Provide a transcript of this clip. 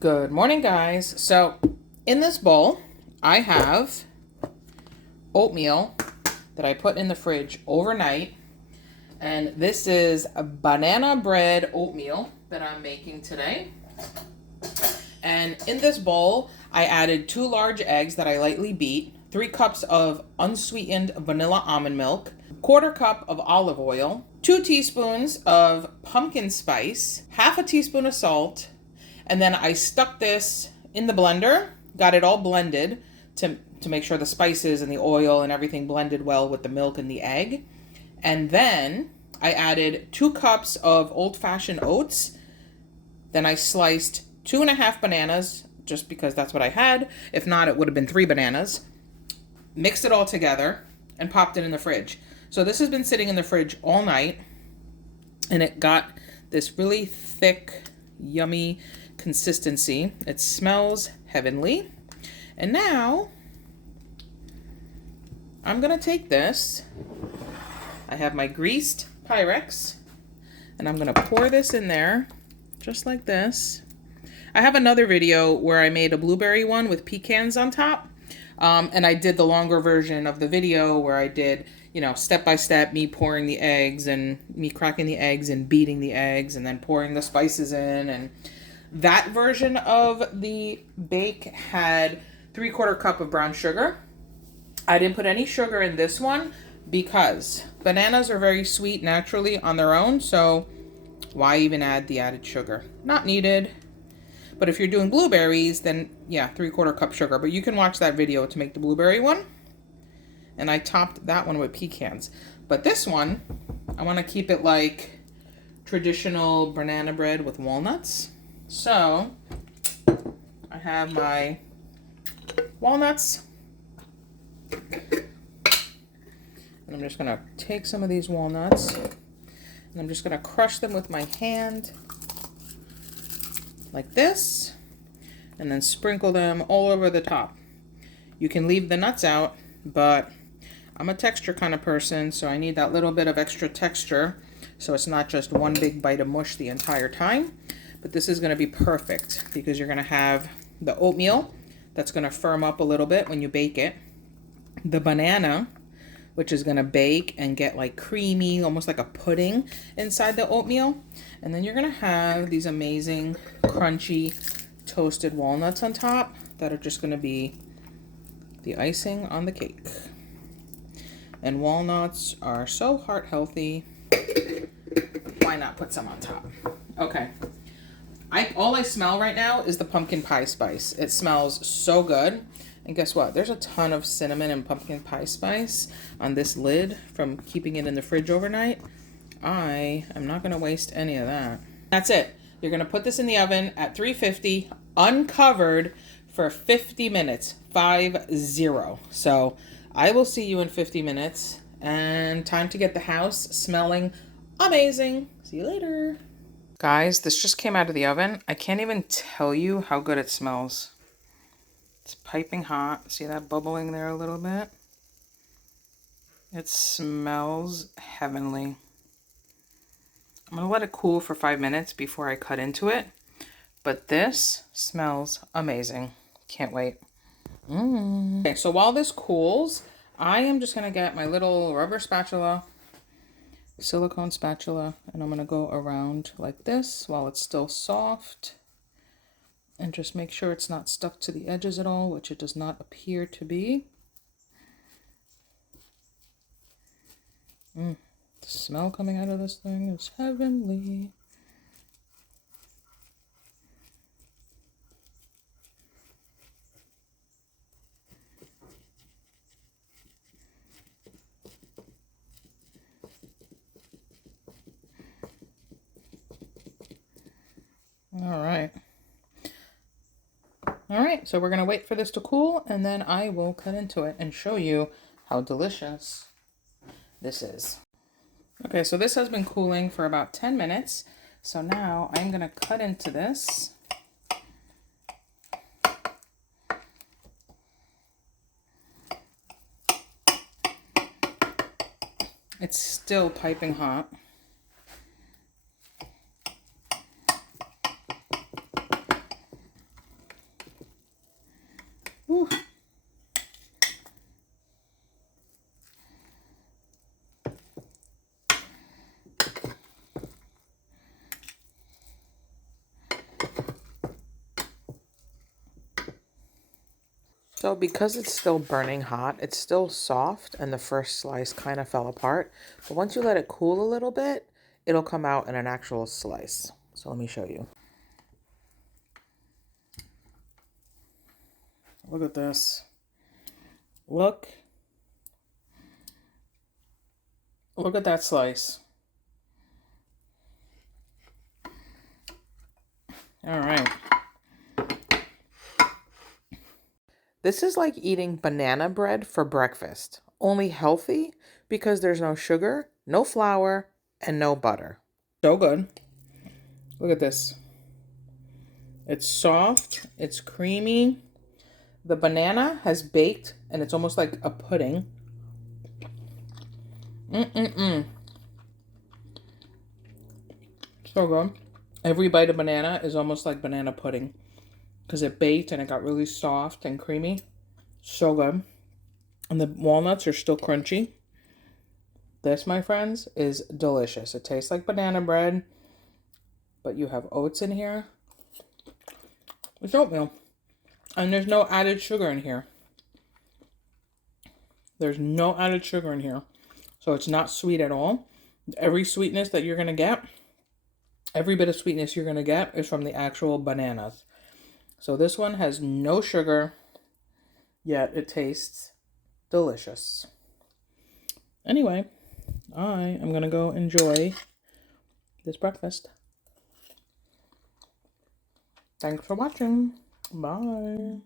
Good morning, guys. So in this bowl, I have oatmeal that I put in the fridge overnight. And this is a banana bread oatmeal that I'm making today. And in this bowl, I added 2 large eggs that I lightly beat, 3 cups of unsweetened vanilla almond milk, 1/4 cup of olive oil, 2 teaspoons of pumpkin spice, half a teaspoon of salt, and then I stuck this in the blender, got it all blended to make sure the spices and the oil and everything blended well with the milk and the egg. And then I added 2 cups of old-fashioned oats. Then I sliced 2.5 bananas, just because that's what I had. If not, it would have been 3 bananas. Mixed it all together and popped it in the fridge. So this has been sitting in the fridge all night, and it got this really thick, yummy consistency. It smells heavenly. And now I'm gonna take this. I have my greased Pyrex, and I'm gonna pour this in there just like this. I have another video where I made a blueberry one with pecans on top. And I did the longer version of the video where I did, step by step, me pouring the eggs and me cracking the eggs and beating the eggs and then pouring the spices in. And that version of the bake had 3/4 cup of brown sugar. I didn't put any sugar in this one because bananas are very sweet naturally on their own. So why even add the added sugar? Not needed. But if you're doing blueberries, then yeah, 3/4 cup sugar. But you can watch that video to make the blueberry one. And I topped that one with pecans. But this one, I want to keep it like traditional banana bread with walnuts. So I have my walnuts. And I'm just going to take some of these walnuts. And I'm just going to crush them with my hand. Like this, and then sprinkle them all over the top. You can leave the nuts out, but I'm a texture kind of person, so I need that little bit of extra texture, so it's not just one big bite of mush the entire time. But this is going to be perfect because you're going to have the oatmeal that's going to firm up a little bit when you bake it, the banana, which is going to bake and get like creamy, almost like a pudding inside the oatmeal. And then you're going to have these amazing crunchy toasted walnuts on top that are just going to be the icing on the cake. And walnuts are so heart healthy. Why not put some on top? Okay. All I smell right now is the pumpkin pie spice. It smells so good. And guess what? There's a ton of cinnamon and pumpkin pie spice on this lid from keeping it in the fridge overnight. I am not going to waste any of that. That's it. You're going to put this in the oven at 350, uncovered, for 50 minutes. 50. So I will see you in 50 minutes. And time to get the house smelling amazing. See you later. Guys, this just came out of the oven. I can't even tell you how good it smells. It's piping hot. See that bubbling there a little bit? It smells heavenly. I'm going to let it cool for 5 minutes before I cut into it. But this smells amazing. Can't wait. Okay, so while this cools, I am just going to get my little rubber spatula, silicone spatula, and I'm going to go around like this while it's still soft. And just make sure it's not stuck to the edges at all, which it does not appear to be. The smell coming out of this thing is heavenly. All right, so we're going to wait for this to cool, and then I will cut into it and show you how delicious this is. Okay, so this has been cooling for about 10 minutes. So now I'm going to cut into this. It's still piping hot. So because it's still burning hot, it's still soft and the first slice kind of fell apart. But once you let it cool a little bit, it'll come out in an actual slice. So let me show you. Look at this. Look. Look at that slice. All right. This is like eating banana bread for breakfast, only healthy because there's no sugar, no flour, and no butter. So good. Look at this. It's soft, it's creamy. The banana has baked and it's almost like a pudding. So good. Every bite of banana is almost like banana pudding because it baked and it got really soft and creamy. So good. And the walnuts are still crunchy. This, my friends, is delicious. It tastes like banana bread, but you have oats in here. It's oatmeal. And there's no added sugar in here. There's no added sugar in here. So it's not sweet at all. Every sweetness that you're going to get, every bit of sweetness you're going to get is from the actual bananas. So this one has no sugar, yet it tastes delicious. Anyway, I am going to go enjoy this breakfast. Thanks for watching. Bye.